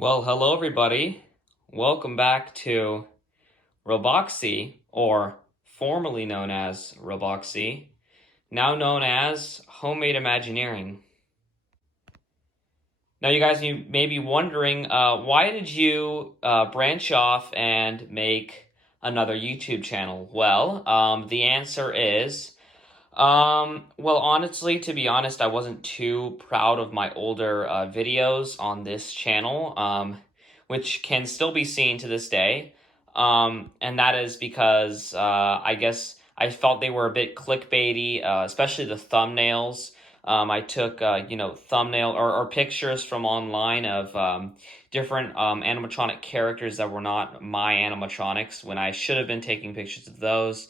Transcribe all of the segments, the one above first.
Well, hello everybody. Welcome back to Roboxy, or formerly known as Roboxy, now known as Homemade Imagineering. Now, you guys, you may be wondering, why did you branch off and make another YouTube channel? Well, the answer is, well, honestly, to be honest, I wasn't too proud of my older videos on this channel, which can still be seen to this day. And that is because I guess I felt they were a bit clickbaity, especially the thumbnails. I took, thumbnail or pictures from online of different animatronic characters that were not my animatronics when I should have been taking pictures of those.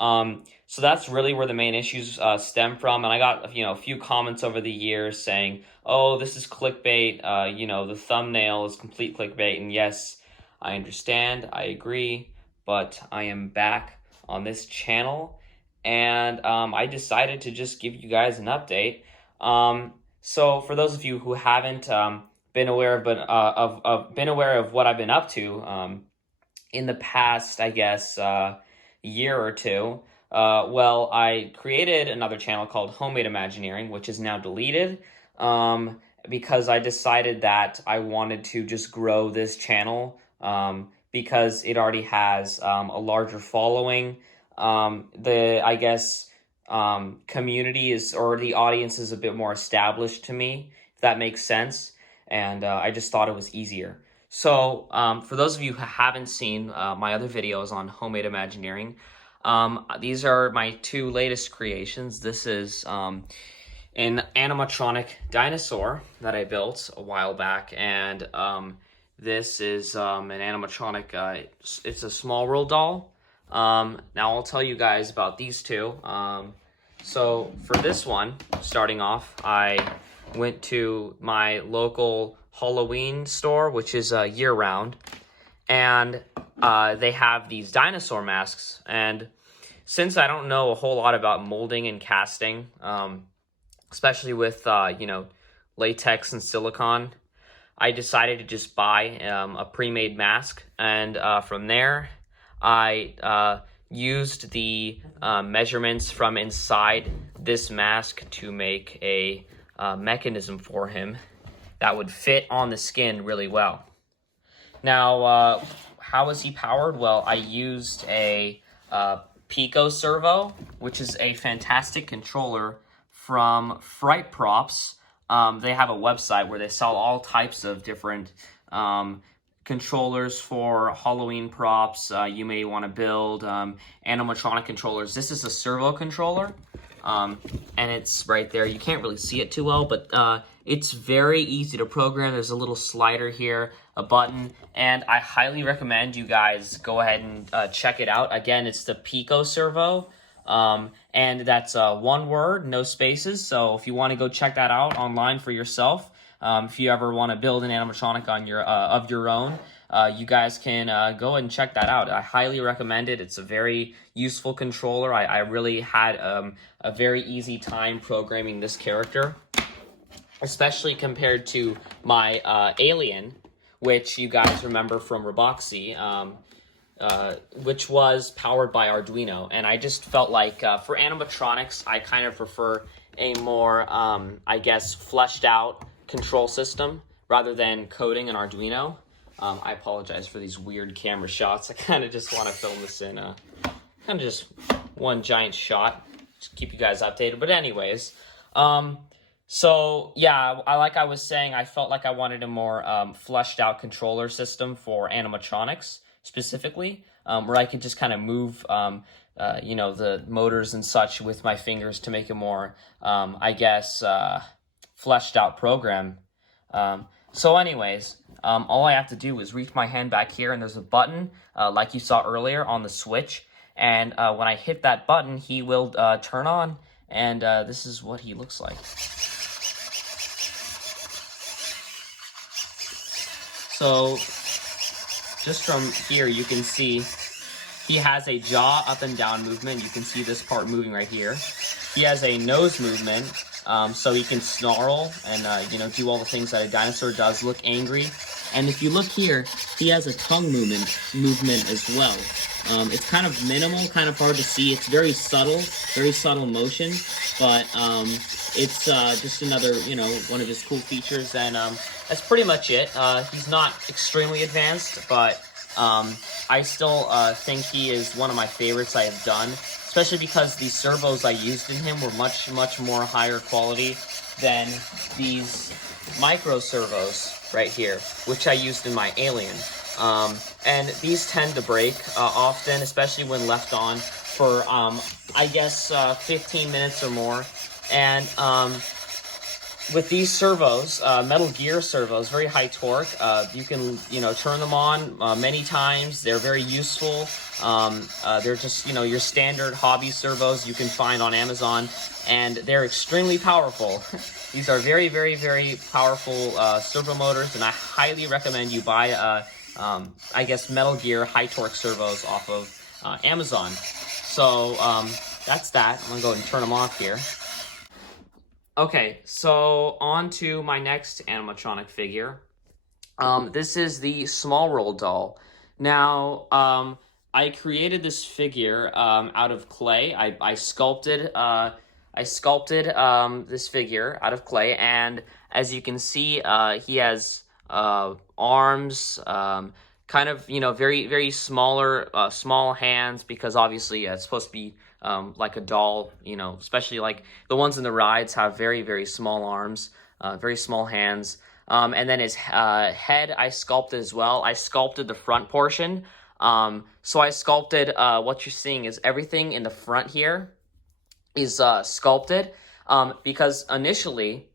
So that's really where the main issues stem from. And I got, a few comments over the years saying, oh, this is clickbait. The thumbnail is complete clickbait. And yes, I understand. I agree. But I am back on this channel. And I decided to just give you guys an update. So for those of you who haven't been aware of what I've been up to in the past, I guess, year or two, well, I created another channel called Homemade Imagineering, which is now deleted, because I decided that I wanted to just grow this channel, because it already has a larger following. Community is, or the audience is a bit more established to me, if that makes sense, and I just thought it was easier. So, for those of you who haven't seen my other videos on Homemade Imagineering, these are my two latest creations. This is an animatronic dinosaur that I built a while back, and this is an animatronic, it's a Small World doll. Now I'll tell you guys about these two. So for this one, starting off, I went to my local Halloween store, which is year-round, and they have these dinosaur masks. And since I don't know a whole lot about molding and casting, especially with latex and silicone, I decided to just buy a pre-made mask, and from there I used the measurements from inside this mask to make a mechanism for him that would fit on the skin really well. Now, how is he powered? Well, I used a Pico servo, which is a fantastic controller from Fright Props. They have a website where they sell all types of different controllers for Halloween props. You may want to build animatronic controllers. This is a servo controller, and it's right there. You can't really see it too well, but it's very easy to program. There's a little slider here, a button, and I highly recommend you guys go ahead and check it out. Again, it's the Pico servo, and that's one word, no spaces. So if you want to go check that out online for yourself, if you ever want to build an animatronic on of your own, you guys can go and check that out. I highly recommend it. It's a very useful controller. I really had a very easy time programming this character, especially compared to my Alien, which you guys remember from Roboxy, which was powered by Arduino. And I just felt like for animatronics, I kind of prefer a more, fleshed out control system rather than coding an Arduino. I apologize for these weird camera shots. I kind of just want to film this in kind of just one giant shot, just keep you guys updated. But anyways, so yeah, like I was saying, I felt like I wanted a more fleshed out controller system for animatronics specifically, where I could just kind of move the motors and such with my fingers to make a more fleshed out program. So anyways, all I have to do is reach my hand back here, and there's a button, like you saw earlier on the Switch, and when I hit that button, he will turn on, and this is what he looks like. So just from here, you can see he has a jaw up and down movement. You can see this part moving right here. He has a nose movement, so he can snarl and do all the things that a dinosaur does, look angry. And if you look here, he has a tongue movement as well. It's kind of minimal, kind of hard to see. It's very subtle motion, but it's just another, one of his cool features. And that's pretty much it. He's not extremely advanced, but I still think he is one of my favorites I have done, especially because the servos I used in him were much more higher quality than these micro servos right here, which I used in my Alien. And these tend to break often, especially when left on for, I guess, 15 minutes or more. And with these servos, Metal Gear servos, very high torque, you can, turn them on many times. They're very useful. They're just, your standard hobby servos you can find on Amazon, and they're extremely powerful. These are very powerful servo motors, and I highly recommend you buy, I guess, Metal Gear high torque servos off of Amazon. So that's that. I'm gonna go ahead and turn them off here. Okay, so on to my next animatronic figure. This is the Small World doll. Now, I created this figure out of clay. I sculpted this figure out of clay, and as you can see, he has arms, kind of, very small hands, because obviously it's supposed to be like a doll, especially like the ones in the rides have very small arms, very small hands. And then his head I sculpted as well. I sculpted the front portion. So I sculpted, what you're seeing is everything in the front here is sculpted, because initially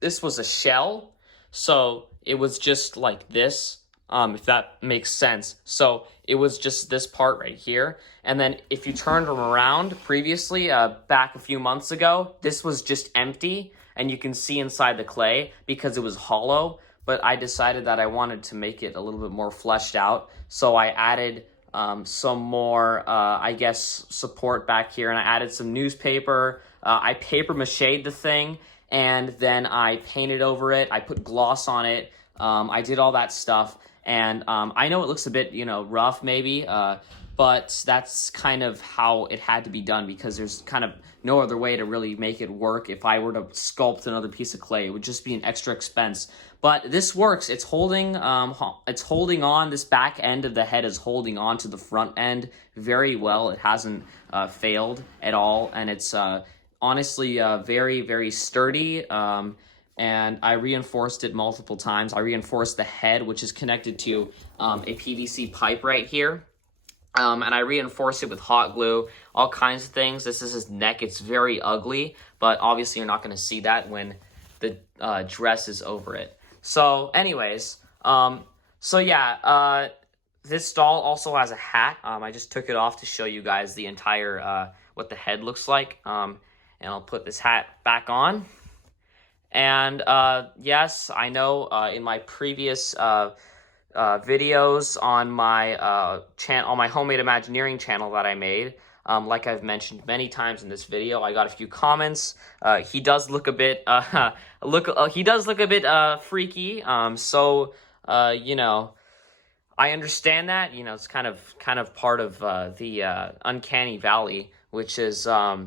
this was a shell, so it was just like this, if that makes sense. So it was just this part right here, and then if you turned them around previously, back a few months ago, this was just empty, and you can see inside the clay because it was hollow. But I decided that I wanted to make it a little bit more fleshed out, so I added some more, I guess, support back here, and I added some newspaper. I paper maché'd the thing, and then I painted over it. I put gloss on it. I did all that stuff, and I know it looks a bit, rough maybe, but that's kind of how it had to be done, because there's kind of no other way to really make it work. If I were to sculpt another piece of clay, it would just be an extra expense. But this works. It's holding on. This back end of the head is holding on to the front end very well. It hasn't failed at all, and it's honestly very sturdy. And I reinforced it multiple times. I reinforced the head, which is connected to a PVC pipe right here. And I reinforced it with hot glue, all kinds of things. This is his neck. It's very ugly, but obviously you're not going to see that when the dress is over it. So anyways, this doll also has a hat. I just took it off to show you guys the entire, what the head looks like. And I'll put this hat back on. And yes, I know in my previous videos on my channel, on my Homemade Imagineering channel that I made, like I've mentioned many times in this video, I got a few comments. He does look a bit freaky. So I understand that. It's kind of part of the uncanny valley, which is a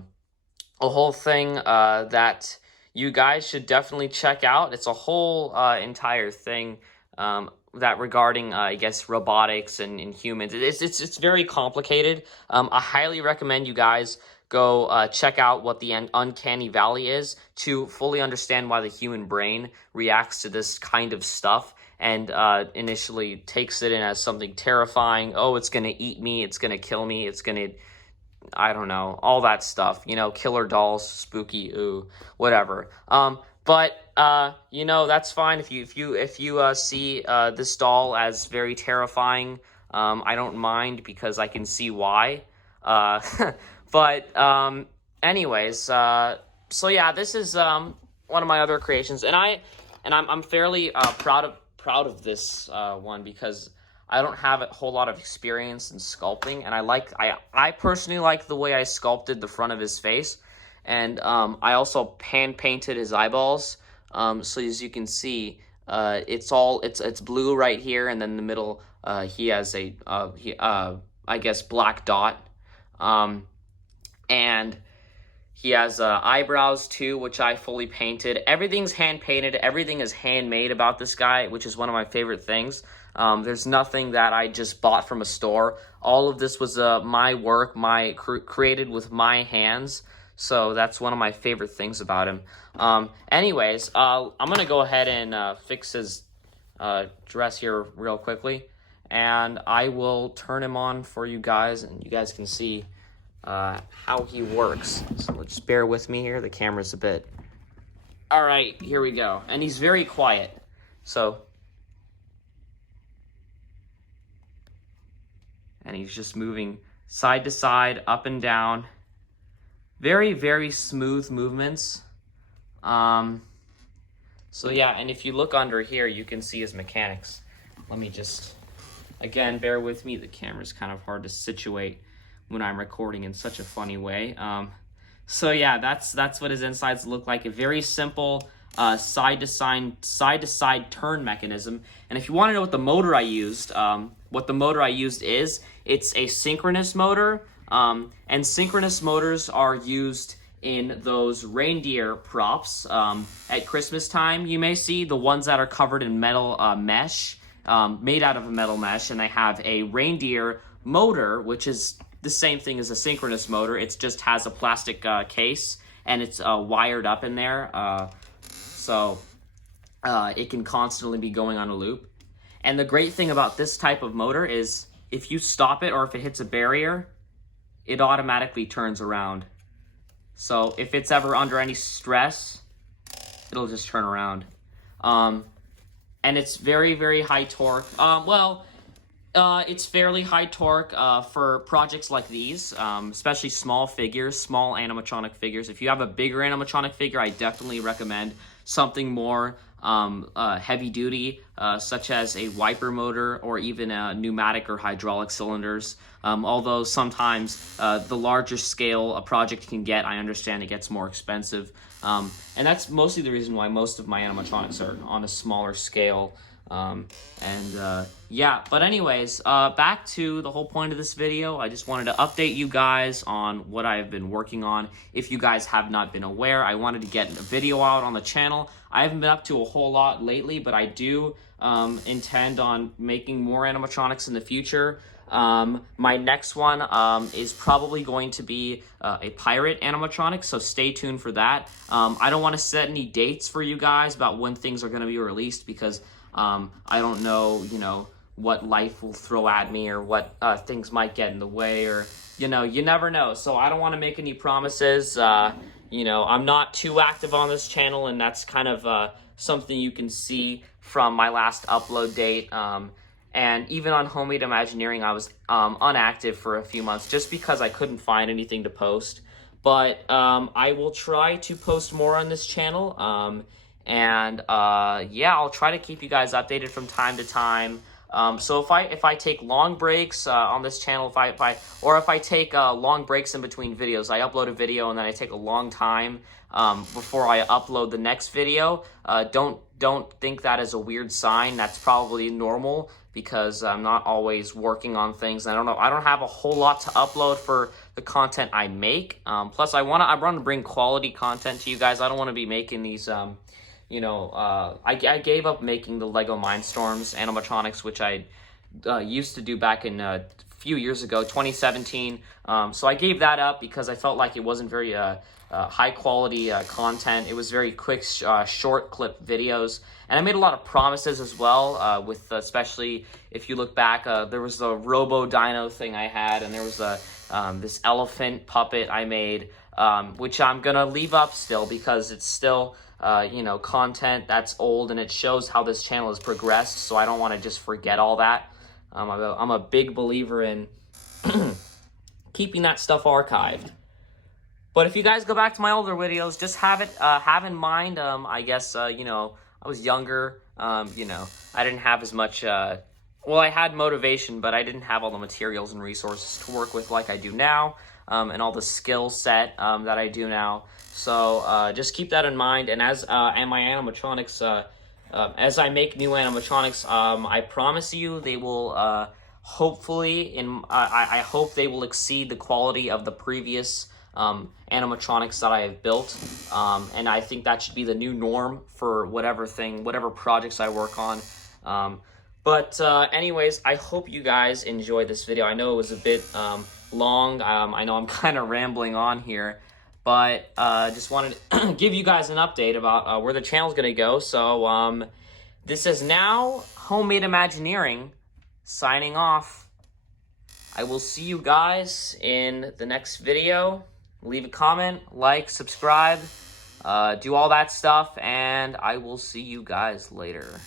whole thing that you guys should definitely check out. It's a whole entire thing that regarding, I guess, robotics and humans. It's very complicated. I highly recommend you guys go check out what the uncanny valley is to fully understand why the human brain reacts to this kind of stuff and initially takes it in as something terrifying. Oh, it's going to eat me. It's going to kill me. It's going to, I don't know, all that stuff. Killer dolls, spooky, ooh, whatever. But that's fine if you see this doll as very terrifying. I don't mind, because I can see why. But anyways, so yeah, this is one of my other creations, and I'm fairly proud of this one, because I don't have a whole lot of experience in sculpting, and I personally like the way I sculpted the front of his face. And I also hand painted his eyeballs. So as you can see, it's blue right here, and then in the middle he has a I guess black dot, and he has eyebrows too, which I fully painted. Everything's hand painted. Everything is handmade about this guy, which is one of my favorite things. There's nothing that I just bought from a store. All of this was my work, created with my hands. So that's one of my favorite things about him. Anyways, I'm gonna go ahead and fix his dress here real quickly, and I will turn him on for you guys, and you guys can see how he works. So just bear with me here. The camera's a bit. All right, here we go. And he's very quiet. So, and he's just moving side to side, up and down. Very, very smooth movements. So yeah, and if you look under here, you can see his mechanics. Let me just, again, bear with me. The camera's kind of hard to situate when I'm recording in such a funny way. So yeah, that's what his insides look like. A very simple side to side turn mechanism. And if you want to know what the motor I used, is it's a synchronous motor. And synchronous motors are used in those reindeer props at Christmas time. You may see the ones that are covered in metal mesh, made out of a metal mesh, and they have a reindeer motor, which is the same thing as a synchronous motor. It just has a plastic case, and it's wired up in there, so it can constantly be going on a loop. And the great thing about this type of motor is if you stop it or if it hits a barrier, it automatically turns around. So if it's ever under any stress, it'll just turn around. And it's very, very high torque. It's fairly high torque for projects like these, especially small figures, small animatronic figures. If you have a bigger animatronic figure, I definitely recommend something more heavy duty, such as a wiper motor or even pneumatic or hydraulic cylinders. Although sometimes the larger scale a project can get, I understand it gets more expensive. And that's mostly the reason why most of my animatronics are on a smaller scale. Yeah, but anyways, back to the whole point of this video. I just wanted to update you guys on what I have been working on. If you guys have not been aware, I wanted to get a video out on the channel. I haven't been up to a whole lot lately, but I do intend on making more animatronics in the future. My next one is probably going to be a pirate animatronic, so stay tuned for that. I don't want to set any dates for you guys about when things are going to be released because I don't know, what life will throw at me or what things might get in the way, or, you never know. So I don't want to make any promises. I'm not too active on this channel, and that's kind of something you can see from my last upload date. And even on Homemade Imagineering, I was unactive for a few months just because I couldn't find anything to post. But I will try to post more on this channel. Yeah, I'll try to keep you guys updated from time to time. So if I take long breaks on this channel, if I take long breaks in between videos, I upload a video and then I take a long time before I upload the next video. Don't think that as a weird sign. That's probably normal because I'm not always working on things. I don't have a whole lot to upload for the content I make. Plus I want to bring quality content to you guys. I don't want to be making these I gave up making the Lego Mindstorms animatronics, which I used to do back in a few years ago, 2017. So I gave that up because I felt like it wasn't very high quality content. It was very quick, short clip videos. And I made a lot of promises as well, with especially if you look back, there was the Robo Dino thing I had, and there was this elephant puppet I made, which I'm going to leave up still because it's still content that's old and it shows how this channel has progressed, so I don't want to just forget all that. I'm a big believer in keeping that stuff archived. But if you guys go back to my older videos, just have in mind, I guess, I was younger, I didn't have as much, I had motivation, but I didn't have all the materials and resources to work with like I do now, and all the skill set that I do now. So just keep that in mind. And as and my animatronics As I make new animatronics, I promise you they will hopefully, I hope they will exceed the quality of the previous animatronics that I have built. And I think that should be the new norm for whatever projects I work on. But anyways, I hope you guys enjoyed this video. I know it was a bit long. I know I'm kind of rambling on here, but just wanted to give you guys an update about where the channel's going to go. So this is now Homemade Imagineering signing off. I will see you guys in the next video. Leave a comment, like, subscribe, do all that stuff, and I will see you guys later.